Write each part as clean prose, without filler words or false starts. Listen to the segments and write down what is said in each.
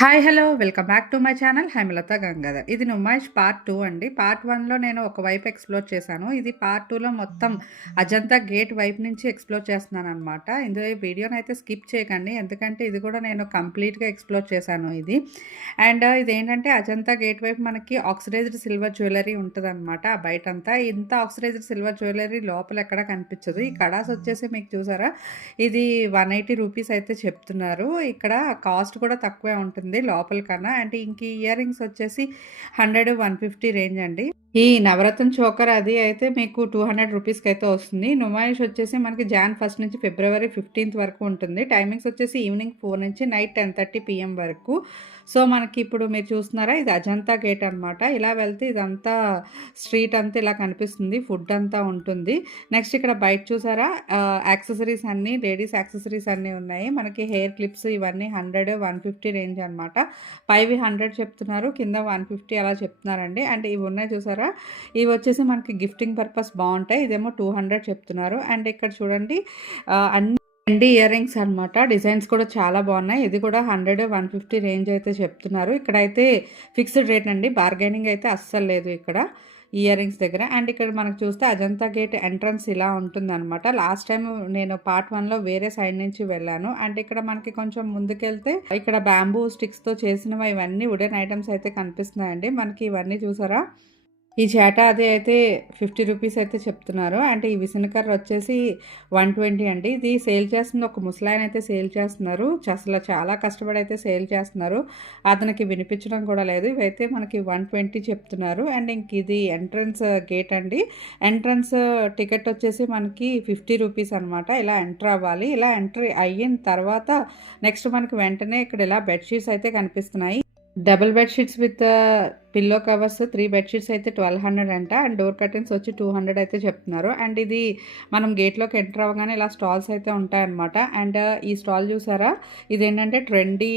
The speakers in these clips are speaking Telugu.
Hi hello welcome back to my channel Hemalatha Gangadhar. ఇది నుమాయిష్ పార్ట్ 2 అండి. పార్ట్ 1లో నేను ఒక వైపు ఎక్స్ప్లోర్ చేశాను. ఇది పార్ట్ 2లో మొత్తం అజంతా గేట్ వైపు నుంచి ఎక్స్ప్లోర్ చేస్తున్నాను అనమాట. ఇందులో ఈ వీడియోని అయితే స్కిప్ చేయకండి, ఎందుకంటే ఇది కూడా నేను కంప్లీట్గా ఎక్స్ప్లోర్ చేశాను ఇది. అండ్ ఇదేంటంటే అజంతా గేట్ వైపు మనకి ఆక్సిడైజ్డ్ సిల్వర్ జ్యువెలరీ ఉంటుంది అనమాట. బయటంతా ఇంత ఆక్సిడైజ్డ్ సిల్వర్ జ్యువెలరీ లోపల ఎక్కడ కనిపించదు. ఈ కడాస్ వచ్చేసి మీకు చూసారా, ఇది 180 రూపీస్ అయితే చెప్తున్నారు. ఇక్కడ కాస్ట్ కూడా తక్కువే ఉంటుంది లోపల కన్నా. అంటే ఇంక ఇయర్ రింగ్స్ వచ్చేసి 100-150 రేంజ్ అండి. ఈ నవరత్న చోకర్ అది అయితే మీకు 200 రూపీస్కి అయితే వస్తుంది. నుమాయిష్ వచ్చేసి మనకి జాన్ 1 నుంచి ఫిబ్రవరి 15 వరకు ఉంటుంది. టైమింగ్స్ వచ్చేసి ఈవినింగ్ 4 నుంచి నైట్ 10:30 PM వరకు. సో మనకి ఇప్పుడు మీరు చూస్తున్నారా, ఇది అజంతా గేట్ అనమాట. ఇలా వెళ్తే ఇదంతా స్ట్రీట్ అంతా ఇలా కనిపిస్తుంది, ఫుడ్ అంతా ఉంటుంది. నెక్స్ట్ ఇక్కడ బయట చూసారా, యాక్సెసరీస్ అన్నీ, లేడీస్ యాక్సెసరీస్ అన్నీ ఉన్నాయి. మనకి హెయిర్ క్లిప్స్ ఇవన్నీ 100-150 రేంజ్ అనమాట. పైవి 100 చెప్తున్నారు, కింద 150 అలా చెప్తున్నారండి. అంటే ఇవి ఉన్నాయి చూసారా, ఇవి వచ్చేసి మనకి గిఫ్టింగ్ పర్పస్ బాగుంటాయి. ఇదేమో 200 చెప్తున్నారు. అండ్ ఇక్కడ చూడండి అన్ని ఇయర్ రింగ్స్ అనమాట. డిజైన్స్ కూడా చాలా బాగున్నాయి. ఇది కూడా 100-150 రేంజ్ అయితే చెప్తున్నారు. ఇక్కడైతే ఫిక్స్డ్ రేట్ అండి, బార్గెనింగ్ అయితే అస్సలు లేదు ఇక్కడ ఇయర్ రింగ్స్ దగ్గర. అండ్ ఇక్కడ మనకు చూస్తే అజంతా గేట్ ఎంట్రన్స్ ఇలా ఉంటుంది అనమాట. లాస్ట్ టైం నేను పార్ట్ 1లో వేరే సైడ్ నుంచి వెళ్ళాను. అండ్ ఇక్కడ మనకి కొంచెం ముందుకెళ్తే ఇక్కడ బ్యాంబూ స్టిక్స్తో చేసినవి ఇవన్నీ వుడెన్ ఐటమ్స్ అయితే కనిపిస్తున్నాయండి. మనకి ఇవన్నీ చూసారా, ఈ చేట అది అయితే 50 రూపీస్ అయితే చెప్తున్నారు. అంటే ఈ విసనకర్ర వచ్చేసి 120 అండి. ఇది సేల్ చేస్తుంది ఒక ముసలాయన అయితే సేల్ చేస్తున్నారు. అసలు చాలా కష్టపడి అయితే సేల్ చేస్తున్నారు, అతనికి వినిపించడం కూడా లేదు. ఇవైతే మనకి 120 చెప్తున్నారు. అండ్ ఇంక ఇది ఎంట్రన్స్ గేట్ అండి. ఎంట్రన్స్ టికెట్ వచ్చేసి మనకి 50 రూపీస్ అనమాట. ఇలా ఎంటర్ అవ్వాలి. ఇలా ఎంటర్ అయిన తర్వాత నెక్స్ట్ మనకి వెంటనే ఇక్కడ ఇలా బెడ్షీట్స్ అయితే కనిపిస్తున్నాయి. Double bedsheets with pillow covers 3 bedsheets అయితే 1200 అంట. అండ్ డోర్ కర్టెన్స్ వచ్చి 200 అయితే చెప్తున్నారు. అండ్ ఇది మనం గేట్లోకి ఎంటర్ అవ్వగానే ఇలా స్టాల్స్ అయితే ఉంటాయన్నమాట. అండ్ ఈ స్టాల్ చూసారా, ఇదేంటంటే ట్రెండీ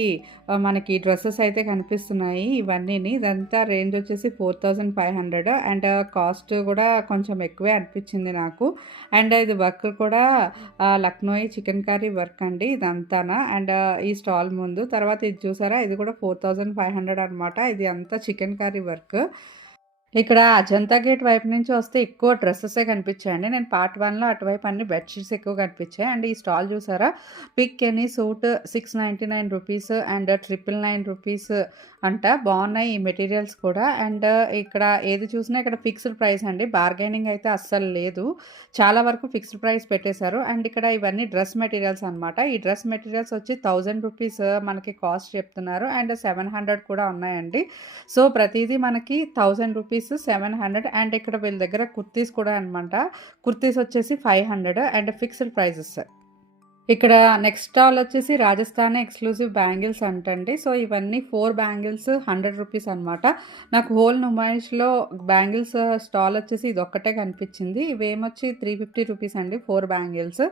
మనకి డ్రెస్సెస్ అయితే కనిపిస్తున్నాయి ఇవన్నీని. ఇదంతా రేంజ్ వచ్చేసి 4500. అండ్ కాస్ట్ కూడా కొంచెం ఎక్కువే అనిపించింది నాకు. అండ్ ఇది వర్క్ కూడా లక్నోయి చికెన్ కర్రీ వర్క్ అండి ఇదంతానా. అండ్ ఈ స్టాల్ ముందు తర్వాత ఇది చూసారా, ఇది కూడా 4500 అనమాట. ఇది అంతా చికెన్ కర్రీ వర్క్. ఇక్కడ అజంతా గేట్ వైపు నుంచి వస్తే ఎక్కువ డ్రెస్సెసే కనిపించాయండి. నేను పార్ట్ 1లో అటువైపు అన్ని బెడ్షీట్స్ ఎక్కువ కనిపించాయి. అండ్ ఈ స్టాల్ చూసారా, pick any suit 699 rupees and 999 rupees అంట. బాగున్నాయి ఈ మెటీరియల్స్ కూడా. అండ్ ఇక్కడ ఏది చూసినా ఇక్కడ ఫిక్స్డ్ ప్రైస్ అండి, బార్గెనింగ్ అయితే అస్సలు లేదు. చాలా వరకు ఫిక్స్డ్ ప్రైస్ పెట్టేశారు. అండ్ ఇక్కడ ఇవన్నీ డ్రెస్ మెటీరియల్స్ అనమాట. ఈ డ్రెస్ మెటీరియల్స్ వచ్చి 1000 రూపీస్ మనకి కాస్ట్ చెప్తున్నారు. అండ్ 700 కూడా ఉన్నాయండి. సో ప్రతిదీ మనకి 1000 రూపీస్ 700. అండ్ ఇక్కడ వీళ్ళ దగ్గర కుర్తీస్ కూడా అనమాట. కుర్తీస్ వచ్చేసి 500 అండ్ ఫిక్స్డ్ ప్రైజెస్. ఇక్కడ నెక్స్ట్ స్టాల్ వచ్చేసి రాజస్థాన్ ఎక్స్క్లూజివ్ బ్యాంగిల్స్ అంటండి. సో ఇవన్నీ 4 బ్యాంగిల్స్ 100 రూపీస్ అనమాట. నాకు హోల్ నుమాయిష్లో బ్యాంగిల్స్ స్టాల్ వచ్చేసి ఇది ఒక్కటే కనిపించింది. ఇవేమొచ్చి 350 రూపీస్ అండి 4 బ్యాంగిల్స్.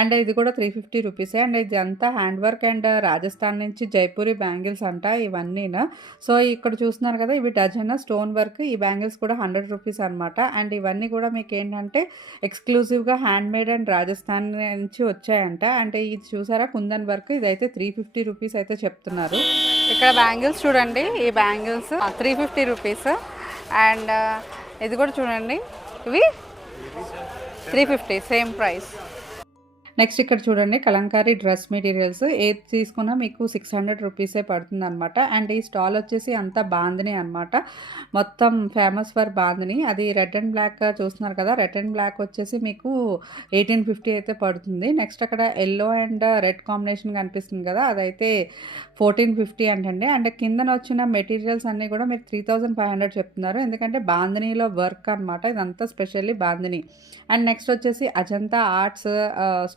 అండ్ ఇది కూడా 350 రూపీసే. అండ్ ఇది అంతా హ్యాండ్ వర్క్ అండ్ రాజస్థాన్ నుంచి జైపూరి బ్యాంగిల్స్ అంట ఇవన్నీనా. సో ఇక్కడ చూస్తున్నారు కదా, ఇవి డజన్ స్టోన్ వర్క్. ఈ బ్యాంగిల్స్ కూడా 100 రూపీస్ అనమాట. అండ్ ఇవన్నీ కూడా మీకు ఏంటంటే ఎక్స్క్లూజివ్గా హ్యాండ్ మేడ్ అండ్ రాజస్థాన్ నుంచి వచ్చాయంట. అంటే ఇది చూసారా కుందన్ వర్క్, ఇదైతే 350 రూపీస్ అయితే చెప్తున్నారు. ఇక్కడ బ్యాంగిల్స్ చూడండి, ఈ బ్యాంగిల్స్ 350 రూపీస్. అండ్ ఇది కూడా చూడండి, ఇవి 350 సేమ్ ప్రైస్. నెక్స్ట్ ఇక్కడ చూడండి కలంకారీ డ్రెస్ మెటీరియల్స్. ఏది తీసుకున్నా మీకు 600 రూపీసే పడుతుంది అనమాట. అండ్ ఈ స్టాల్ వచ్చేసి అంతా బాందిని అనమాట, మొత్తం ఫేమస్ ఫర్ బాందిని. అది రెడ్ అండ్ బ్లాక్ చూస్తున్నారు కదా, రెడ్ అండ్ బ్లాక్ వచ్చేసి మీకు 1850 అయితే పడుతుంది. నెక్స్ట్ అక్కడ ఎల్లో అండ్ రెడ్ కాంబినేషన్ కనిపిస్తుంది కదా, అదైతే 1450 అంటండి. అండ్ కిందన వచ్చిన మెటీరియల్స్ అన్నీ కూడా మీరు 3500 చెప్తున్నారు, ఎందుకంటే బాందినీలో వర్క్ అనమాట. ఇదంతా స్పెషల్లీ బాందిని. అండ్ నెక్స్ట్ వచ్చేసి అజంతా ఆర్ట్స్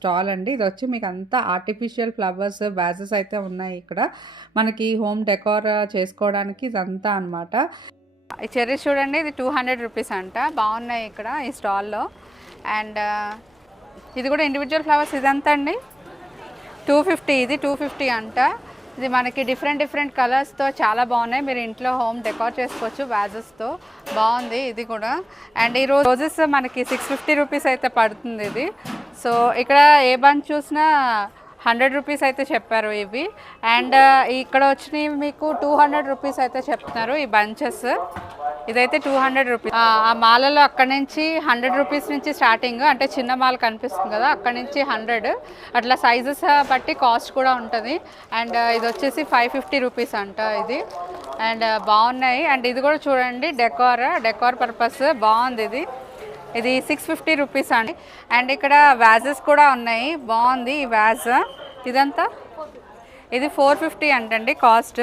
స్టాల్ అండి. ఇది వచ్చి మీకు అంతా ఆర్టిఫిషియల్ ఫ్లవర్స్ వ్యాజెస్ అయితే ఉన్నాయి ఇక్కడ మనకి హోమ్ డెకోర్ చేసుకోవడానికి ఇదంతా అనమాట. ఈ చెర్రీస్ చూడండి, ఇది 200 రూపీస్ అంట. బాగున్నాయి ఇక్కడ ఈ స్టాల్లో. అండ్ ఇది కూడా ఇండివిజువల్ ఫ్లవర్స్ ఇదంతా అండి 250. ఇది 250 అంట. ఇది మనకి డిఫరెంట్ కలర్స్తో చాలా బాగున్నాయి. మీరు ఇంట్లో హోమ్ డెకోర్ చేసుకోవచ్చు వ్యాజెస్తో, బాగుంది ఇది కూడా. అండ్ ఈ రోజెస్ మనకి 650 రూపీస్ అయితే పడుతుంది ఇది. సో ఇక్కడ ఏ బంచ్ చూసినా 100 రూపీస్ అయితే చెప్పారు ఇవి. అండ్ ఇక్కడ వచ్చినవి మీకు 200 రూపీస్ అయితే చెప్తున్నారు ఈ బంచెస్. ఇదైతే 200 రూపీస్. ఆ మాలలో అక్కడ నుంచి 100 రూపీస్ నుంచి స్టార్టింగ్, అంటే చిన్న మాల కనిపిస్తుంది కదా అక్కడ నుంచి 100, అట్లా సైజెస్ బట్టి కాస్ట్ కూడా ఉంటుంది. అండ్ ఇది వచ్చేసి 550 రూపీస్ అంట ఇది. అండ్ బాగున్నాయి. అండ్ ఇది కూడా చూడండి, డెకార్ పర్పస్ బాగుంది ఇది. ఇది 650 రూపీస్ అండి. అండ్ ఇక్కడ వ్యాజెస్ కూడా ఉన్నాయి, బాగుంది ఈ వ్యాజ్. ఇదంతా ఇది 450 అంటండి కాస్ట్,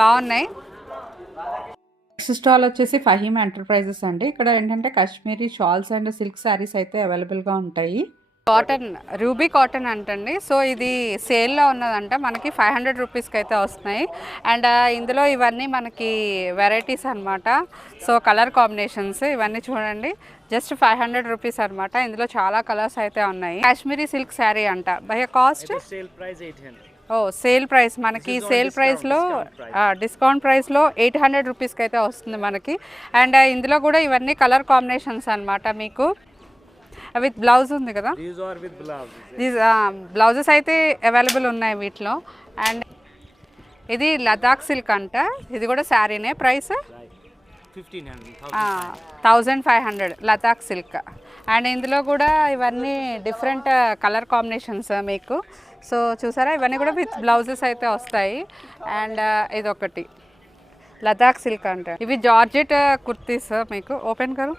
బాగున్నాయి. నెక్స్ట్ స్టాల్ వచ్చేసి ఫహీమ్ ఎంటర్ప్రైజెస్ అండి. ఇక్కడ ఏంటంటే Kashmiri shawls and silk saris అయితే అవైలబుల్గా ఉంటాయి. కాటన్, రూబీ కాటన్ అంటండి. సో ఇది సేల్లో ఉన్నదంట, మనకి 500 రూపీస్కి అయితే వస్తున్నాయి. అండ్ ఇందులో ఇవన్నీ మనకి వెరైటీస్ అనమాట. సో కలర్ కాంబినేషన్స్ ఇవన్నీ చూడండి, జస్ట్ 500 రూపీస్ అనమాట. ఇందులో చాలా కలర్స్ అయితే ఉన్నాయి. కాశ్మీరీ సిల్క్ శారీ అంట. భయ కాస్ట్ సేల్ ప్రైస్ మనకి సేల్ ప్రైస్లో డిస్కౌంట్ ప్రైస్లో 800 రూపీస్కి అయితే వస్తుంది మనకి. అండ్ ఇందులో కూడా ఇవన్నీ కలర్ కాంబినేషన్స్ అనమాట. మీకు విత్ బ్లౌజ్ ఉంది కదా, బ్లౌజెస్ అయితే అవైలబుల్ ఉన్నాయి వీటిలో. అండ్ ఇది లదాఖ్ సిల్క్ అంట, ఇది కూడా శారీనే. Price 1500 Ladakh silk. అండ్ ఇందులో కూడా ఇవన్నీ డిఫరెంట్ కలర్ కాంబినేషన్స్ మీకు. సో చూసారా, ఇవన్నీ కూడా విత్ బ్లౌజెస్ అయితే వస్తాయి. అండ్ ఇదొకటి లదాఖ్ సిల్క్ అంట. ఇవి జార్జెట్ కుర్తీస్ మీకు. ఓపెన్ కరు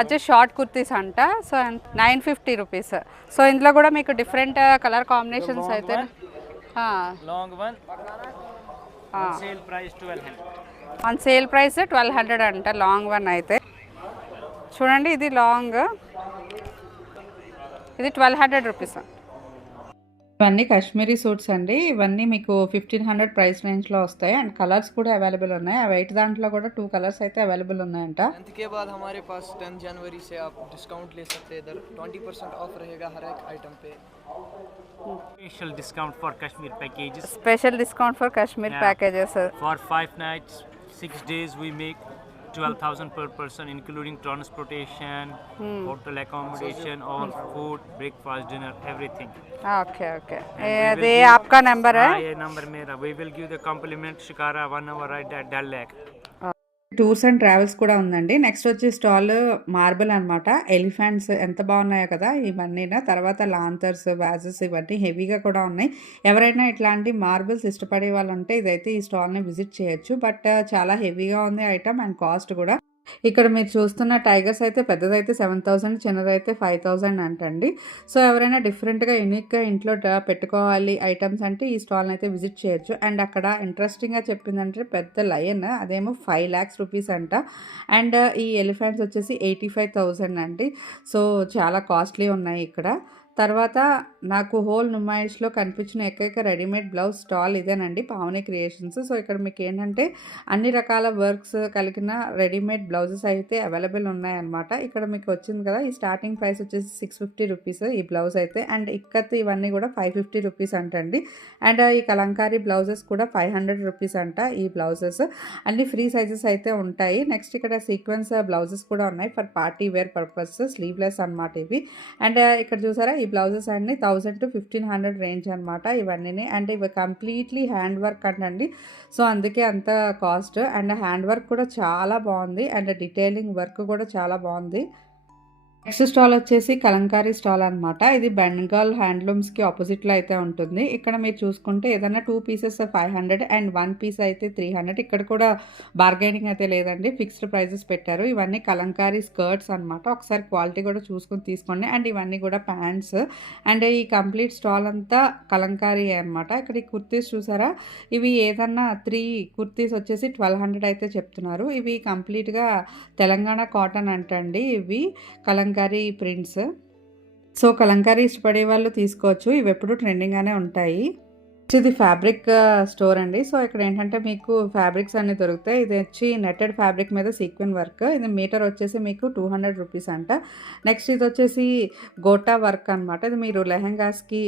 అచ్చే షార్ట్ కుర్తీస్ అంట. So 950 rupees. సో ఇందులో కూడా మీకు డిఫరెంట్ కలర్ కాంబినేషన్స్ అయితే. ఆన్ సేల్ ప్రైస్ 1200 అంట లాంగ్ వన్ అయితే. చూడండి ఇది లాంగ్, ఇది 1200 రూపీస్. ఇవన్నీ కాశ్మీరీ సూట్స్ అండి. ఇవన్నీ మీకు 1500 ప్రైస్ రేంజ్లో వస్తాయి. అండ్ కలర్స్ కూడా అవైలబుల్ ఉన్నాయి. ఆ వైట్ దాంట్లో కూడా 2 కలర్స్ అయితే అవైలబుల్ ఉన్నాయంట. इसके बाद हमारे पास 10 जनवरी से आप डिस्काउंट ले सकते हैं. इधर 20% ऑफ रहेगा हर एक आइटम पे. Special discount for Kashmir packages. Special discount for Kashmir packages. For 5 nights, 6 days, we make 12,000 per person, including transportation, hotel accommodation, all food, breakfast, dinner, everything. Okay okay. ఇది आपका नंबर है? हाँ, ये नंबर मेरा. We will give the compliment shikara 1 hour ride at Dal Lake. Tours and travels కూడా ఉందండి. నెక్స్ట్ వచ్చి స్టాల్ మార్బుల్ అనమాట. ఎలిఫెంట్స్ ఎంత బాగున్నాయో కదా ఇవన్నీ. తర్వాత లాంతర్స్, వ్యాజెస్ ఇవన్నీ హెవీగా కూడా ఉన్నాయి. ఎవరైనా ఇట్లాంటి మార్బుల్స్ ఇష్టపడే వాళ్ళు ఉంటే ఇదైతే ఈ స్టాల్ని విజిట్ చేయొచ్చు. బట్ చాలా హెవీగా ఉంది ఐటమ్ అండ్ కాస్ట్ కూడా. ఇక్కడ మీరు చూస్తున్న టైగర్స్ అయితే పెద్దదైతే 7000, చిన్నదైతే 5000 అంటండి. సో ఎవరైనా డిఫరెంట్గా యూనిక్గా ఇంట్లో పెట్టుకోవాలి ఐటమ్స్ అంటే ఈ స్టాల్ని అయితే విజిట్ చేయొచ్చు. అండ్ అక్కడ ఇంట్రెస్టింగ్గా చెప్పిందంటే పెద్ద లయన్, అదేమో 5 lakhs రూపీస్ అంట. అండ్ ఈ ఎలిఫెంట్స్ వచ్చేసి 85,000 అండి. సో చాలా కాస్ట్లీ ఉన్నాయి ఇక్కడ. తర్వాత నాకు హోల్ నుమాయిష్లో కనిపించిన ఏకైక రెడీమేడ్ బ్లౌజ్ స్టాల్ ఇదేనండి, పావని క్రియేషన్స్. సో ఇక్కడ మీకు ఏంటంటే అన్ని రకాల వర్క్స్ కలిగిన రెడీమేడ్ బ్లౌజెస్ అయితే అవైలబుల్ ఉన్నాయన్నమాట. ఇక్కడ మీకు వచ్చింది కదా, ఈ స్టార్టింగ్ ప్రైస్ వచ్చేసి 650 రూపీస్ ఈ బ్లౌజ్ అయితే. అండ్ ఇక్కత్ ఇవన్నీ కూడా 550 రూపీస్ అంటండి. అండ్ ఈ కలంకారీ బ్లౌజెస్ కూడా 500 రూపీస్ అంట ఈ బ్లౌజెస్. అన్ని ఫ్రీ సైజెస్ అయితే ఉంటాయి. నెక్స్ట్ ఇక్కడ సీక్వెన్స్ బ్లౌజెస్ కూడా ఉన్నాయి for party wear purpose, sleeveless అనమాట ఇవి. అండ్ ఇక్కడ చూసారా ఈ బ్లౌజెస్ అన్ని 1000 to 1500 రేంజ్ అనమాట ఇవన్నీ. అండ్ ఇవి కంప్లీట్లీ హ్యాండ్ వర్క్ అంటండి. సో అందుకే అంత కాస్ట్. అండ్ హ్యాండ్ వర్క్ కూడా చాలా బాగుంది. అండ్ డీటెయిలింగ్ వర్క్ కూడా చాలా బాగుంది. నెక్స్ట్ స్టాల్ వచ్చేసి కలంకారీ స్టాల్ అనమాట. ఇది బెంగాల్ హ్యాండ్లూమ్స్కి ఆపోజిట్లో అయితే ఉంటుంది. ఇక్కడ మీరు చూసుకుంటే ఏదైనా 2 pieces 500 అండ్ 1 piece అయితే 300. ఇక్కడ కూడా బార్గెనింగ్ అయితే లేదండి, ఫిక్స్డ్ ప్రైజెస్ పెట్టారు. ఇవన్నీ కలంకారీ స్కర్ట్స్ అనమాట. ఒకసారి క్వాలిటీ కూడా చూసుకొని తీసుకోండి. అండ్ ఇవన్నీ కూడా ప్యాంట్స్. అండ్ ఈ కంప్లీట్ స్టాల్ అంతా కలంకారీ అనమాట. ఇక్కడ ఈ కుర్తీస్ చూసారా, ఇవి ఏదన్నా 3 కుర్తీస్ వచ్చేసి 1200 అయితే చెప్తున్నారు. ఇవి కంప్లీట్గా తెలంగాణ కాటన్ అంటండి. ఇవి కలంకారీ ప్రింట్స్. సో కలంకారీ ఇష్టపడే వాళ్ళు తీసుకోవచ్చు, ఇవి ఎప్పుడు ట్రెండింగ్గానే ఉంటాయి. ఇది ఫ్యాబ్రిక్ స్టోర్ అండి. సో, ఇక్కడ ఏంటంటే మీకు ఫ్యాబ్రిక్స్ అన్నీ దొరుకుతాయి. ఇది వచ్చి నెట్టెడ్ ఫ్యాబ్రిక్ మీద సీక్వెన్ వర్క్. ఇది మీటర్ వచ్చేసి మీకు 200 రూపీస్ అంట. నెక్స్ట్ ఇది వచ్చేసి గోటా వర్క్ అనమాట. ఇది మీరు లెహెంగాస్‌కి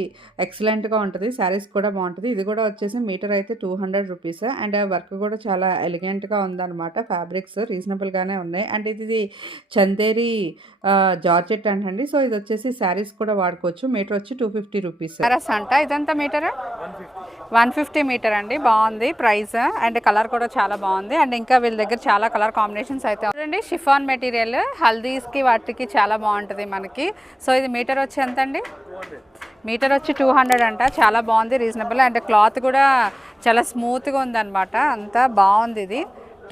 ఎక్సలెంట్‌గా ఉంటది. శారీస్ కూడా బావుంటది. ఇది కూడా వచ్చేసి మీటర్ అయితే 200 రూపీస్. అండ్ వర్క్ కూడా చాలా ఎలిగెంట్‌గా ఉందనమాట. ఫ్యాబ్రిక్స్ రీజనబుల్‌గానే ఉన్నాయి. అండ్ ఇది చందేరి జార్జెట్ అంటండి. సో, ఇది వచ్చేసి శారీస్ కూడా వాడుకోవచ్చు. మీటర్ వచ్చి 250 రూపీస్. అంట ఇదంతా మీటర్ 150 మీటర్ అండి. బాగుంది ప్రైస్. అండ్ కలర్ కూడా చాలా బాగుంది. అండ్ ఇంకా వీళ్ళ దగ్గర చాలా కలర్ కాంబినేషన్స్ అయితే చూడండి. షిఫాన్ మెటీరియల్ హల్దీస్కి వాటికి చాలా బాగుంటుంది మనకి. సో ఇది మీటర్ వచ్చి ఎంత అండి? మీటర్ వచ్చి 200 అంట. చాలా బాగుంది, రీజనబుల్. అండ్ క్లాత్ కూడా చాలా స్మూత్గా ఉందన్నమాట. అంతా బాగుంది. ఇది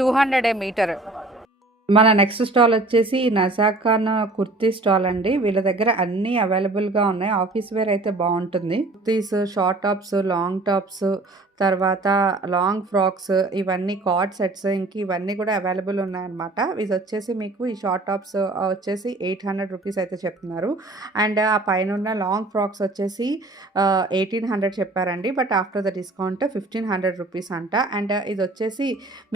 200 మీటర్. మన నెక్స్ట్ స్టాల్ వచ్చేసి నజాఖాన్ కుర్తీ స్టాల్ అండి. వీళ్ళ దగ్గర అన్నీ అవైలబుల్గా ఉన్నాయి. ఆఫీస్ వేర్ అయితే బాగుంటుంది. Kurtis, short tops, long tops, తర్వాత లాంగ్ ఫ్రాక్స్, ఇవన్నీ కార్డ్ సెట్స్, ఇంక ఇవన్నీ కూడా అవైలబుల్ ఉన్నాయన్నమాట. ఇది వచ్చేసి మీకు ఈ షార్ట్ టాప్స్ వచ్చేసి 800 రూపీస్ అయితే చెప్తున్నారు. అండ్ ఆ పైన ఉన్న లాంగ్ ఫ్రాక్స్ వచ్చేసి 1800 చెప్పారండి. But after the discount 1500 rupees అంట. అండ్ ఇది వచ్చేసి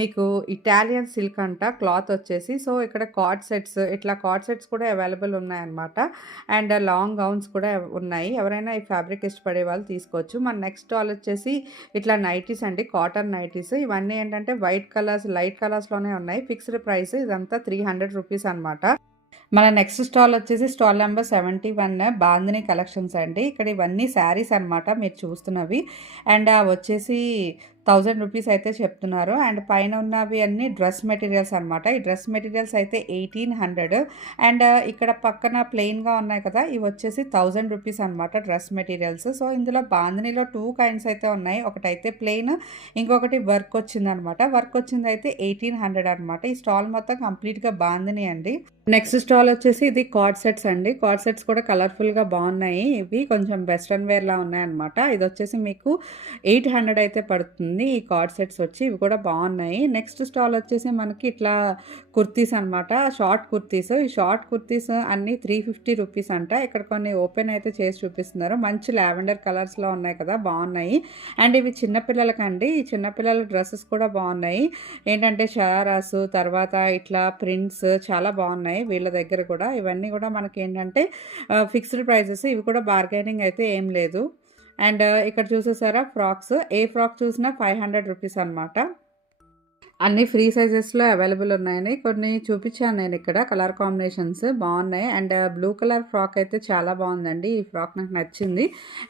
మీకు ఇటాలియన్ సిల్క్ అంట క్లాత్ వచ్చేసి. సో ఇక్కడ కార్డ్ సెట్స్, ఇట్లా కార్డ్ సెట్స్ కూడా అవైలబుల్ ఉన్నాయన్నమాట. అండ్ లాంగ్ గౌన్స్ కూడా ఉన్నాయి. ఎవరైనా ఈ ఫ్యాబ్రిక్ ఇష్టపడే వాళ్ళు తీసుకోవచ్చు. మన నెక్స్ట్ స్టాల్ వచ్చేసి ఇట్లా నైటీస్ అండి, కాటన్ నైటీస్. ఇవన్నీ ఏంటంటే వైట్ కలర్స్, లైట్ కలర్స్లోనే ఉన్నాయి. Fixed price. ఇదంతా 300 రూపీస్ అనమాట. మన నెక్స్ట్ స్టాల్ వచ్చేసి స్టాల్ నెంబర్ 71 బాందిని కలెక్షన్స్ అండి. ఇక్కడ ఇవన్నీ శారీస్ అనమాట మీరు చూస్తున్నవి. అండ్ వచ్చేసి 1000 రూపీస్ అయితే చెప్తున్నారు. అండ్ పైన ఉన్నవి అన్ని డ్రెస్ మెటీరియల్స్ అనమాట. ఈ డ్రెస్ మెటీరియల్స్ అయితే 1800. అండ్ ఇక్కడ పక్కన ప్లెయిన్గా ఉన్నాయి కదా, ఇవి వచ్చేసి 1000 రూపీస్ అనమాట డ్రెస్ మెటీరియల్స్. సో ఇందులో బాందినిలో 2 కైండ్స్ అయితే ఉన్నాయి. ఒకటైతే ప్లెయిన్, ఇంకొకటి వర్క్ వచ్చిందనమాట. వర్క్ వచ్చింది అయితే 1800 అనమాట. ఈ స్టాల్ మొత్తం కంప్లీట్గా బాందిని అండి. నెక్స్ట్ స్టాల్ వచ్చేసి ఇది కార్డ్ సెట్స్ అండి. కార్డ్ సెట్స్ కూడా కలర్ఫుల్గా బాగున్నాయి. ఇవి కొంచెం వెస్ట్రన్ వేర్లా ఉన్నాయన్నమాట. ఇది వచ్చేసి మీకు 800 అయితే పడుతుంది ఈ కార్డ్ సెట్స్ వచ్చి. ఇవి కూడా బాగున్నాయి. నెక్స్ట్ స్టాల్ వచ్చేసి మనకి ఇట్లా కుర్తీస్ అనమాట, షార్ట్ కుర్తీస్. ఈ షార్ట్ కుర్తీస్ అన్నీ 350 రూపీస్ అంట. ఇక్కడ కొన్ని ఓపెన్ అయితే చేసి చూపిస్తున్నారు. మంచి లావెండర్ కలర్స్లో ఉన్నాయి కదా, బాగున్నాయి. అండ్ ఇవి చిన్నపిల్లలకండి. ఈ చిన్నపిల్లల డ్రెస్సెస్ కూడా బాగున్నాయి. ఏంటంటే షరారాసు, తర్వాత ఇట్లా ప్రింట్స్ చాలా బాగున్నాయి వీళ్ళ దగ్గర కూడా. ఇవన్నీ కూడా మనకి ఏంటంటే ఫిక్స్డ్ ప్రైజెస్. ఇవి కూడా బార్గెనింగ్ అయితే ఏం లేదు. అండ్ ఇక్కడ చూసేసారా ఫ్రాక్స్, ఏ ఫ్రాక్ చూసినా 500 రూపీస్ అనమాట. అన్ని ఫ్రీ సైజెస్లో అవైలబుల్ ఉన్నాయని కొన్ని చూపించాను నేను ఇక్కడ. కలర్ కాంబినేషన్స్ బాగున్నాయి. అండ్ బ్లూ కలర్ ఫ్రాక్ అయితే చాలా బాగుందండి. ఈ ఫ్రాక్ నాకు నచ్చింది.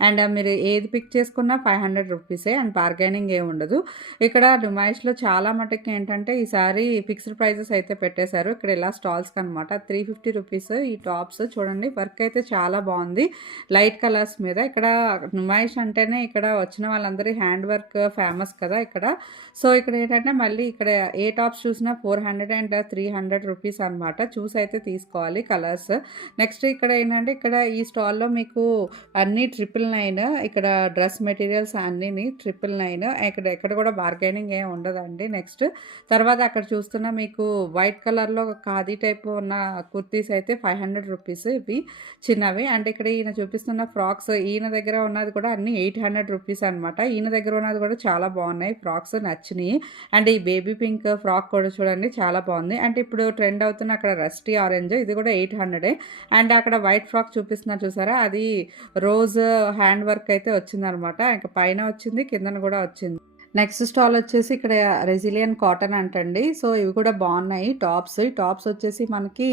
అండ్ మీరు ఏది పిక్ చేసుకున్నా 500 రూపీసే. అండ్ బార్గెనింగ్ ఏమి ఉండదు. ఇక్కడ డుమాయిష్లో చాలా మటుకు ఏంటంటే ఈసారి ఫిక్స్డ్ ప్రైజెస్ అయితే పెట్టేశారు. ఇక్కడ ఇలా స్టాల్స్కి అనమాట. 350 రూపీస్ ఈ టాప్స్. చూడండి వర్క్ అయితే చాలా బాగుంది లైట్ కలర్స్ మీద. ఇక్కడ డుమాయిష్ అంటేనే ఇక్కడ వచ్చిన వాళ్ళందరూ హ్యాండ్ వర్క్ ఫేమస్ కదా ఇక్కడ. సో ఇక్కడ ఏంటంటే మళ్ళీ ఇక్కడ ఏ టాప్స్ చూసినా 400 అండ్ 300 రూపీస్ అనమాట. చూసి అయితే తీసుకోవాలి కలర్స్. నెక్స్ట్ ఇక్కడ ఏంటంటే ఇక్కడ ఈ స్టాల్లో మీకు అన్నీ 999. ఇక్కడ డ్రెస్ మెటీరియల్స్ అన్నీ 999. ఎక్కడ కూడా బార్గెనింగ్ ఏమి ఉండదండి. నెక్స్ట్ తర్వాత అక్కడ చూస్తున్న మీకు వైట్ కలర్లో ఖాదీ టైప్ ఉన్న కుర్తీస్ అయితే 500 రూపీస్. ఇవి చిన్నవి. అంటే ఇక్కడ ఈయన చూపిస్తున్న ఫ్రాక్స్, ఈయన దగ్గర ఉన్నది కూడా అన్ని 800 రూపీస్ అనమాట. ఈయన దగ్గర ఉన్నది కూడా చాలా బాగున్నాయి ఫ్రాక్స్, నచ్చినాయి. అండ్ ఈ బేబీ పింక్ ఫ్రాక్ కూడా చూడండి చాలా బాగుంది. అంటే ఇప్పుడు ట్రెండ్ అవుతున్న అక్కడ రస్టీ ఆరెంజ్, ఇది కూడా 800. అండ్ అక్కడ వైట్ ఫ్రాక్ చూపిస్తున్నారు చూసారా, అది రోజ్ హ్యాండ్ వర్క్ అయితే వచ్చిందనమాట. ఇంకా పైన వచ్చింది, కిందన కూడా వచ్చింది. నెక్స్ట్ స్టాల్ వచ్చేసి ఇక్కడ రెసిలియన్ కాటన్ అంటండి. సో ఇవి కూడా బాగున్నాయి టాప్స్. ఈ టాప్స్ వచ్చేసి మనకి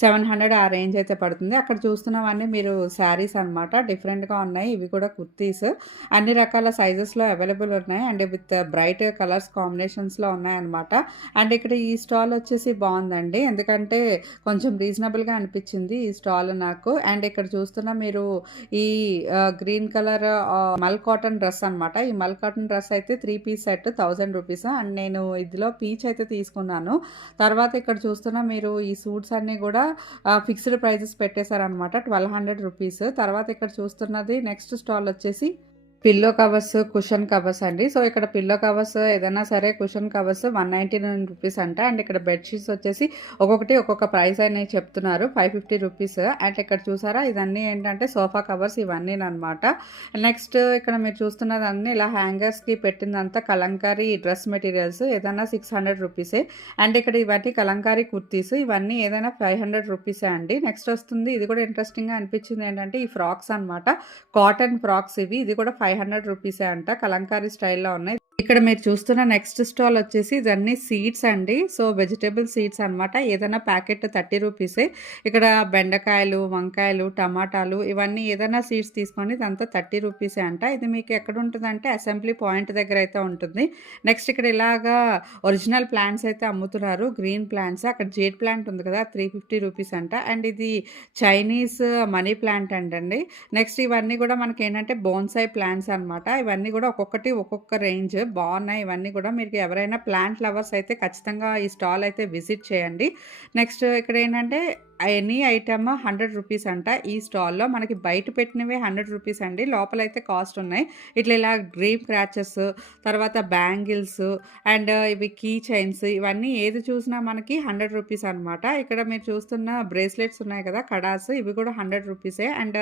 700 ఆ రేంజ్ అయితే పడుతుంది. అక్కడ చూస్తున్నవన్నీ మీరు శారీస్ అనమాట. డిఫరెంట్గా ఉన్నాయి. ఇవి కూడా కుర్తీస్ అన్ని రకాల సైజెస్లో అవైలబుల్ ఉన్నాయి. అండ్ విత్ బ్రైట్ కలర్స్ కాంబినేషన్స్లో ఉన్నాయన్నమాట. అండ్ ఇక్కడ ఈ స్టాల్ వచ్చేసి బాగుందండి, ఎందుకంటే కొంచెం రీజనబుల్గా అనిపించింది ఈ స్టాల్ నాకు. అండ్ ఇక్కడ చూస్తున్న మీరు ఈ గ్రీన్ కలర్ మల్ కాటన్ డ్రెస్ అనమాట. ఈ మల్ కాటన్ డ్రెస్ అయితే 3 పీస్ సెట్ 1000 రూపీస్. అండ్ నేను ఇందులో పీచ్ అయితే తీసుకున్నాను. తర్వాత ఇక్కడ చూస్తున్న మీరు ఈ సూట్స్ అన్నీ కూడా ఫిక్స్డ్ ప్రైజెస్ పెట్టేశారనమాట, 1200 రూపీస్. తర్వాత ఇక్కడ చూస్తున్నది నెక్స్ట్ స్టాల్ వచ్చేసి పిల్లో కవర్స్, కుషన్ కవర్స్ అండి. సో, ఇక్కడ పిల్లో కవర్స్ ఏదైనా సరే కుషన్ కవర్స్ 199 రూపీస్ అంట. అండ్ ఇక్కడ బెడ్‌షీట్స్ వచ్చేసి ఒక్కొక్కటి ఒక్కొక్క ప్రైస్ అనేది చెప్తున్నారు. 550 రూపీస్. అండ్ ఇక్కడ చూసారా ఇదన్నీ ఏంటంటే సోఫా కవర్స్ ఇవన్నీననమాట. నెక్స్ట్ ఇక్కడ మీరు చూస్తున్నదన్నీ ఇలా హ్యాంగర్స్‌కి పెట్టిందంతా కలంకారీ డ్రెస్ మెటీరియల్స్ ఏదైనా 600 రూపీసే. అండ్ ఇక్కడ ఇవన్నీ కలంకారీ కుర్తీస్ ఇవన్నీ ఏదైనా 500 రూపీసే అండి. నెక్స్ట్ వస్తుంది ఇది కూడా ఇంట్రెస్టింగ్‌గా అనిపించింది ఏంటంటే ఈ ఫ్రాక్స్ అనమాట. కాటన్ ఫ్రాక్స్ ఇవి. ఇది కూడా 500 రూపీసే అంట. కలంకారీ స్టైల్‌లో ఉన్నాయి. ఇక్కడ మీరు చూస్తున్న నెక్స్ట్ స్టాల్ వచ్చేసి ఇదన్నీ సీడ్స్ అండి. సో, వెజిటబుల్ సీడ్స్ అనమాట. ఏదైనా ప్యాకెట్ 30 రూపీసే. ఇక్కడ బెండకాయలు, వంకాయలు, టమాటాలు ఇవన్నీ ఏదైనా సీడ్స్ తీసుకోండి ఇదంతా 30 రూపీసే అంట. ఇది మీకు ఎక్కడ ఉంటుందంటే అసెంబ్లీ పాయింట్ దగ్గర అయితే ఉంటుంది. నెక్స్ట్ ఇక్కడ ఇలాగా ఒరిజినల్ ప్లాంట్స్ అయితే అమ్ముతున్నారు. Green plants. అక్కడ జేడ్ ప్లాంట్ ఉంది కదా 350 రూపీస్ అంట. అండ్ ఇది చైనీస్ మనీ ప్లాంట్ అంటండి. నెక్స్ట్ ఇవన్నీ కూడా మనకి ఏంటంటే బోన్సాయి ప్లాంట్స్ అనమాట. ఇవన్నీ కూడా ఒక్కొక్కటి ఒక్కొక్క రేంజ్ బాగున్నాయి. ఇవన్నీ కూడా మీకు ఎవరైనా ప్లాంట్ లవర్స్ అయితే ఖచ్చితంగా ఈ స్టాల్ అయితే విజిట్ చేయండి. నెక్స్ట్ ఇక్కడ ఏంటంటే ఎనీ ఐటమ్ 100 రూపీస్ అంట. ఈ స్టాల్లో మనకి బయట పెట్టినవే 100 రూపీస్ అండి. లోపలైతే కాస్ట్ ఉన్నాయి. ఇట్లా ఇలా డ్రీమ్ క్రాచెస్, తర్వాత బ్యాంగిల్స్ అండ్ ఇవి కీ చైన్స్ ఇవన్నీ ఏది చూసినా మనకి 100 రూపీస్ అనమాట. ఇక్కడ మీరు చూస్తున్న బ్రేస్లెట్స్ ఉన్నాయి కదా కడాస్ ఇవి కూడా 100 రూపీసే. అండ్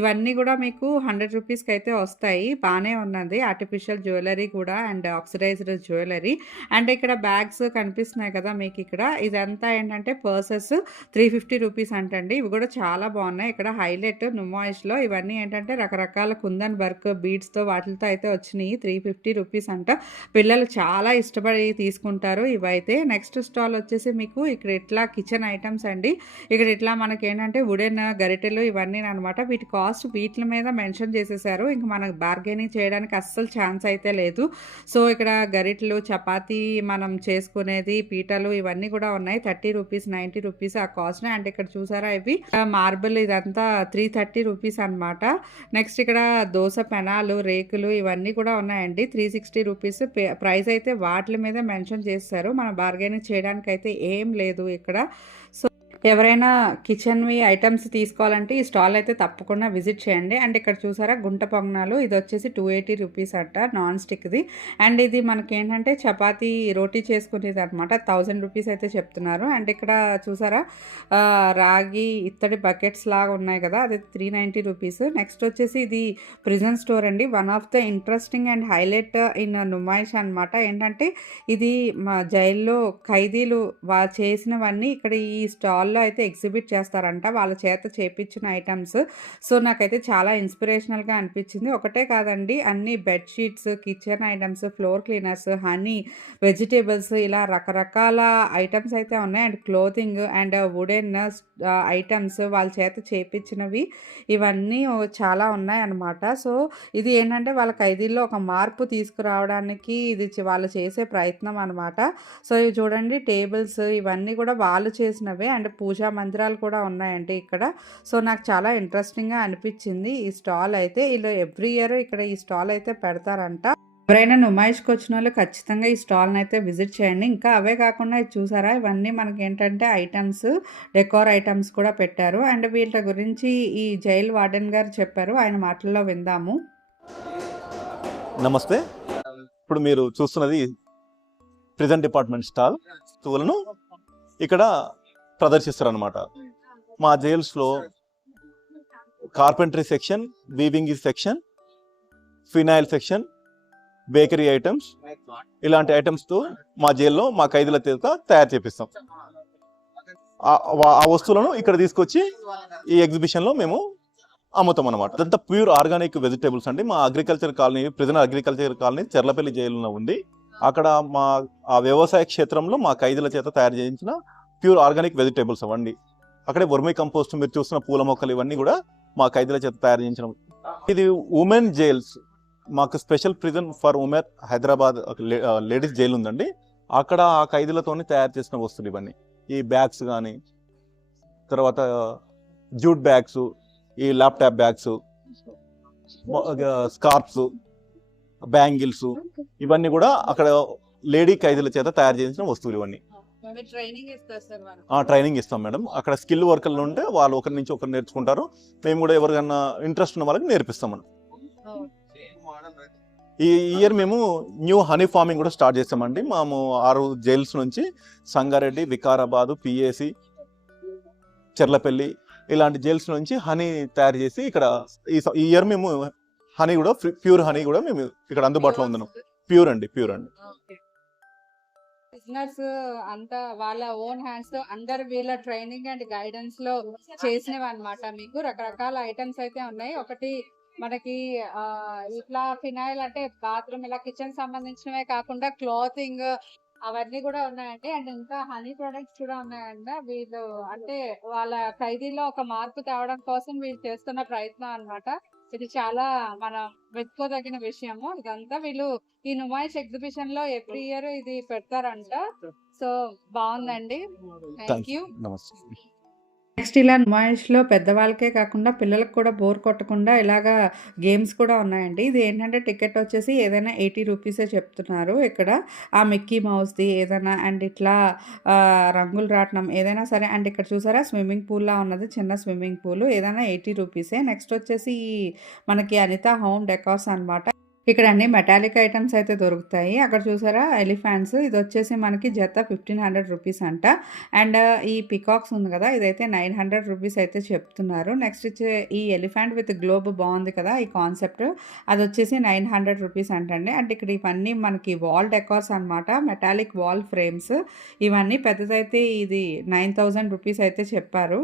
ఇవన్నీ కూడా మీకు 100 రూపీస్కి అయితే వస్తాయి. బాగానే ఉన్నది ఆర్టిఫిషియల్ జ్యువెలరీ కూడా అండ్ ఆక్సిడైజ్డ్ జ్యువెలరీ. అండ్ ఇక్కడ బ్యాగ్స్ కనిపిస్తున్నాయి కదా మీకు ఇక్కడ ఇదంతా ఏంటంటే పర్సెస్ 350 రూపీస్ అంటండి. ఇవి కూడా చాలా బాగున్నాయి. ఇక్కడ హైలైట్ నుమాయిష్లో ఇవన్నీ ఏంటంటే రకరకాల కుందన్ వర్క్ బీడ్స్తో వాటితో అయితే వచ్చినాయి. 350 రూపీస్ అంట. పిల్లలు చాలా ఇష్టపడి తీసుకుంటారు ఇవైతే. నెక్స్ట్ స్టాల్ వచ్చేసి మీకు ఇక్కడ ఇట్లా కిచెన్ ఐటమ్స్ అండి. ఇక్కడ ఇట్లా మనకి ఏంటంటే వుడెన్ గరిటెలు ఇవన్నీ అనమాట. వీటి కాస్ట్ వీటి మీద మెన్షన్ చేసేసారు. ఇంక మనకు బార్గెనింగ్ చేయడానికి అస్సలు ఛాన్స్ అయితే లేదు. సో ఇక్కడ గరిటెలు చపాతీ మనం చేసుకునేది పీటలు ఇవన్నీ కూడా ఉన్నాయి. 30 రూపీస్ 90 రూపీస్ ఆ కాస్ట్. అండ్ ఇక్కడ చూసారా ఇవి మార్బుల్ ఇదంతా 330 రూపీస్ అనమాట. నెక్స్ట్ ఇక్కడ దోశ పెనాలు రేకులు ఇవన్నీ కూడా ఉన్నాయండి. 360 రూపీస్ ప్రైస్ అయితే వాటి మీద మెన్షన్ చేస్తారు. మనం బార్గెనింగ్ చేయడానికి అయితే ఏం లేదు ఇక్కడ. సో ఎవరైనా కిచెన్వి ఐటమ్స్ తీసుకోవాలంటే ఈ స్టాల్ అయితే తప్పకుండా విజిట్ చేయండి. అండ్ ఇక్కడ చూసారా గుంట పొంగనాలు ఇది వచ్చేసి 280 రూపీస్ అంట నాన్ స్టిక్ది. అండ్ ఇది మనకి ఏంటంటే చపాతీ రోటీ చేసుకునేది అనమాట. 1000 రూపీస్ అయితే చెప్తున్నారు. అండ్ ఇక్కడ చూసారా రాగి ఇత్తడి బకెట్స్ లాగా ఉన్నాయి కదా అది 390 రూపీస్. నెక్స్ట్ వచ్చేసి ఇది ప్రిజన్ స్టోర్ అండి. One of the interesting and highlight in Numaish అనమాట. ఏంటంటే ఇది మా జైల్లో ఖైదీలు చేసినవన్నీ ఇక్కడ ఈ స్టాల్ అయితే ఎగ్జిబిట్ చేస్తారంట వాళ్ళ చేత చేపించిన ఐటమ్స్. సో నాకైతే చాలా ఇన్స్పిరేషనల్గా అనిపించింది. ఒకటే కాదండి అన్ని bedsheets, kitchen items, floor cleaners, honey, vegetables ఇలా రకరకాల ఐటమ్స్ అయితే ఉన్నాయి. And clothing and wooden items వాళ్ళ చేత చేపించినవి ఇవన్నీ చాలా ఉన్నాయి అన్నమాట. సో ఇది ఏంటంటే వాళ్ళ ఖైదీల్లో ఒక మార్పు తీసుకురావడానికి ఇది వాళ్ళు చేసే ప్రయత్నం అనమాట. సో ఇవి చూడండి టేబుల్స్ ఇవన్నీ కూడా వాళ్ళు చేసినవే. అండ్ పూజా మందిరాలు కూడా ఉన్నాయండి ఇక్కడ. సో నాకు చాలా ఇంట్రెస్టింగ్గా అనిపించింది ఈ స్టాల్ అయితే. ఇలా ఎవ్రీ ఇయర్ ఇక్కడ ఈ స్టాల్ అయితే పెడతారంట. ఎవరైనా నుమాయిష్కి వచ్చిన వాళ్ళు ఖచ్చితంగా ఈ స్టాల్ని అయితే విజిట్ చేయండి. ఇంకా అవే కాకుండా ఇది చూసారా ఇవన్నీ మనకి ఏంటంటే ఐటమ్స్ డెకోర్ ఐటమ్స్ కూడా పెట్టారు. అండ్ వీళ్ళ గురించి ఈ జైల్ వార్డెన్ గారు చెప్పారు. ఆయన మాటల్లో విందాము. నమస్తే. ఇప్పుడు మీరు చూస్తున్నది ప్రిజన్ డిపార్ట్మెంట్ స్టాల్ వస్తువులను ఇక్కడ ప్రదర్శిస్తారు అనమాట. మా జైల్స్లో carpentry section, weaving section, phenyl section, bakery items ఇలాంటి ఐటమ్స్తో మా జైల్లో మా ఖైదీల చేత తయారు చేపిస్తాం. ఆ వస్తువులను ఇక్కడ తీసుకొచ్చి ఈ ఎగ్జిబిషన్లో మేము అమ్ముతాం అనమాట. అదంతా ప్యూర్ ఆర్గానిక్ వెజిటేబుల్స్ అండి. మా agriculture colony prison agriculture colony Cherlapalli జైలులో ఉంది. అక్కడ మా ఆ వ్యవసాయ క్షేత్రంలో మా ఖైదీల చేత తయారు చేయించిన ప్యూర్ ఆర్గానిక్ వెజిటేబుల్స్ అవ్వండి. అక్కడే వర్మీ కంపోస్ట్ మీరు చూస్తున్న పూల మొక్కలు ఇవన్నీ కూడా మా ఖైదీల చేత తయారు చేయించిన. ఇది ఉమెన్ జైల్స్. మాకు special prison for women Hyderabad ladies jail ఉందండి. అక్కడ ఆ ఖైదీలతో తయారు చేసిన వస్తువులు ఇవన్నీ. ఈ బ్యాగ్స్ కానీ తర్వాత జూట్ బ్యాగ్స్, ఈ ల్యాప్టాప్ బ్యాగ్స్, స్కార్ప్స్, బ్యాంగిల్స్ ఇవన్నీ కూడా అక్కడ లేడీ ఖైదీల చేత తయారు చేసిన వస్తువులు ఇవన్నీ. ట్రైనింగ్ ఇస్తాం మేడం. అక్కడ స్కిల్ వర్కర్లు ఉంటే వాళ్ళు ఒకరి నుంచి ఒకరు నేర్చుకుంటారు. మేము కూడా ఎవరికైనా ఇంట్రెస్ట్ ఉన్న వాళ్ళకి నేర్పిస్తాం మనం. ఈ ఇయర్ మేము న్యూ హనీ ఫార్మింగ్ కూడా స్టార్ట్ చేస్తామండి. మేము 6 జైల్స్ నుంచి సంగారెడ్డి, వికారాబాదు, పిఏసి, చెర్లపల్లి ఇలాంటి జైల్స్ నుంచి హనీ తయారు చేసి ఇక్కడ ఈ ఇయర్ మేము హనీ కూడా ప్యూర్ హనీ కూడా మేము ఇక్కడ అందుబాటులో ఉందను. ప్యూర్ అండి. బిజినెస్ అంతా వాళ్ళ ఓన్ హ్యాండ్స్ తో అందరు వీళ్ళ ట్రైనింగ్ అండ్ గైడెన్స్ లో చేసినవి అన్నమాట. మీకు రకరకాల ఐటమ్స్ అయితే ఉన్నాయి. ఒకటి మనకి ఇట్లా ఫినాయిల్ అంటే బాత్రూమ్ ఇలా కిచెన్ సంబంధించినవే కాకుండా క్లాతింగ్ అవన్నీ కూడా ఉన్నాయండి. అండ్ ఇంకా హనీ ప్రొడక్ట్స్ కూడా ఉన్నాయండి. వీళ్ళు అంటే వాళ్ళ ఖైదీలో ఒక మార్పు తేవడం కోసం వీళ్ళు చేస్తున్న ప్రయత్నం అన్నమాట. ఇది చాలా మనం మెచ్చుకోదగిన విషయము. ఇదంతా వీళ్ళు ఈ నుమాయిష్ ఎగ్జిబిషన్ లో ఎవ్రీ ఇయర్ ఇది పెడతారంట. సో బాగుందండి. Thank you. నమస్తే. నెక్స్ట్ ఇలా నుమాయిష్లో పెద్దవాళ్ళకే కాకుండా పిల్లలకు కూడా బోర్ కొట్టకుండా ఇలాగా గేమ్స్ కూడా ఉన్నాయండి. ఇది ఏంటంటే టికెట్ వచ్చేసి ఏదైనా 80 రూపీసే చెప్తున్నారు. ఇక్కడ ఆ మిక్కీ మౌస్ది ఏదైనా అండ్ ఇట్లా రంగులు రాట్నం ఏదైనా సరే. అండ్ ఇక్కడ చూసారా స్విమ్మింగ్ పూల్లా ఉన్నది, చిన్న స్విమ్మింగ్ పూల్, ఏదైనా 80 రూపీసే. నెక్స్ట్ వచ్చేసి మనకి అనిత హోమ్ డెకార్స్ అనమాట. ఇక్కడ అన్ని మెటాలిక్ ఐటమ్స్ అయితే దొరుకుతాయి. అక్కడ చూసారా ఎలిఫెంట్స్, ఇది వచ్చేసి మనకి జత 1500 రూపీస్ అంట. అండ్ ఈ పికాక్స్ ఉంది కదా, ఇదైతే 900 రూపీస్ అయితే చెప్తున్నారు. నెక్స్ట్ వచ్చే ఈ ఎలిఫెంట్ విత్ గ్లోబ్ బాగుంది కదా ఈ కాన్సెప్ట్, అది వచ్చేసి 900 రూపీస్ అంటండి. అండ్ ఇక్కడ ఇవన్నీ మనకి వాల్ డెకార్స్ అనమాట, మెటాలిక్ వాల్ ఫ్రేమ్స్. ఇవన్నీ పెద్దదైతే ఇది 9000 రూపీస్ అయితే చెప్పారు.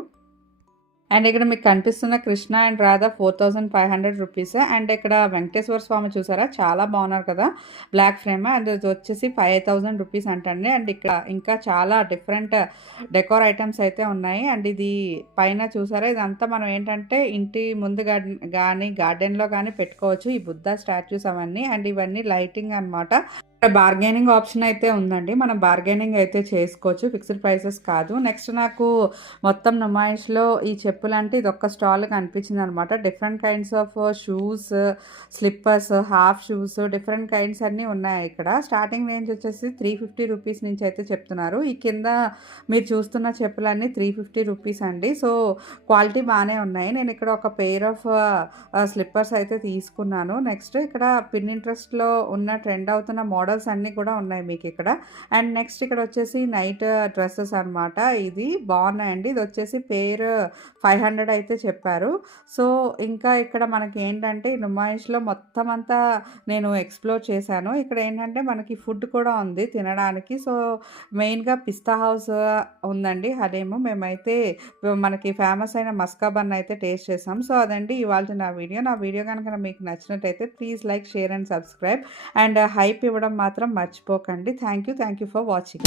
అండ్ ఇక్కడ మీకు కనిపిస్తున్న Krishna and Radha 4500 rupees. And ఇక్కడ వెంకటేశ్వర స్వామి చూసారా చాలా బాగున్నారు కదా బ్లాక్ ఫ్రేమ్. అండ్ ఇది వచ్చేసి 5000 రూపీస్ అంటండి. అండ్ ఇక్కడ ఇంకా చాలా డిఫరెంట్ డెకోర్ ఐటమ్స్ అయితే ఉన్నాయి. అండ్ ఇది పైన చూసారా ఇదంతా మనం ఏంటంటే ఇంటి ముందు కానీ గార్డెన్లో కానీ పెట్టుకోవచ్చు ఈ బుద్ధ స్టాచ్యూస్ అవన్నీ. అండ్ ఇవన్నీ లైటింగ్ అనమాట. బార్గెనింగ్ ఆప్షన్ అయితే ఉందండి, మనం బార్గెనింగ్ అయితే చేసుకోవచ్చు, ఫిక్స్డ్ ప్రైసెస్ కాదు. నెక్స్ట్ నాకు మొత్తం నుమాయిష్లో ఈ చెప్పులు అంటే ఇది ఒక్క స్టాల్ కనిపించింది అనమాట. Different kinds of shoes, slippers, half shoes, different kinds అన్నీ ఉన్నాయి ఇక్కడ. స్టార్టింగ్ రేంజ్ వచ్చేసి 350 రూపీస్ నుంచి అయితే చెప్తున్నారు. ఈ కింద మీరు చూస్తున్న చెప్పులన్నీ 350 రూపీస్ అండి. సో క్వాలిటీ బాగానే ఉన్నాయి. నేను ఇక్కడ ఒక పెయిర్ ఆఫ్ స్లిప్పర్స్ అయితే తీసుకున్నాను. నెక్స్ట్ ఇక్కడ పిన్నింట్రెస్ట్లో ఉన్న ట్రెండ్ అవుతున్న మోడల్స్ అన్నీ కూడా ఉన్నాయి మీకు ఇక్కడ. అండ్ నెక్స్ట్ ఇక్కడ వచ్చేసి నైట్ డ్రెస్సెస్ అనమాట, ఇది బాగున్నాయండి. ఇది వచ్చేసి పేర్ 500 అయితే చెప్పారు. సో ఇంకా ఇక్కడ మనకి ఏంటంటే నుమాయిష్లో మొత్తం అంతా నేను ఎక్స్ప్లోర్ చేశాను. ఇక్కడ ఏంటంటే మనకి ఫుడ్ కూడా ఉంది తినడానికి. సో మెయిన్గా పిస్తా హౌస్ ఉందండి, హలీము. మేమైతే మనకి ఫేమస్ అయిన మస్కా బన్ అయితే టేస్ట్ చేసాం. సో అదండి ఇవాళ నా వీడియో కనుక మీకు నచ్చినట్టయితే please like, share and subscribe. And hype ఇవ్వడం మాత్రం మర్చిపోకండి. Thank you for watching.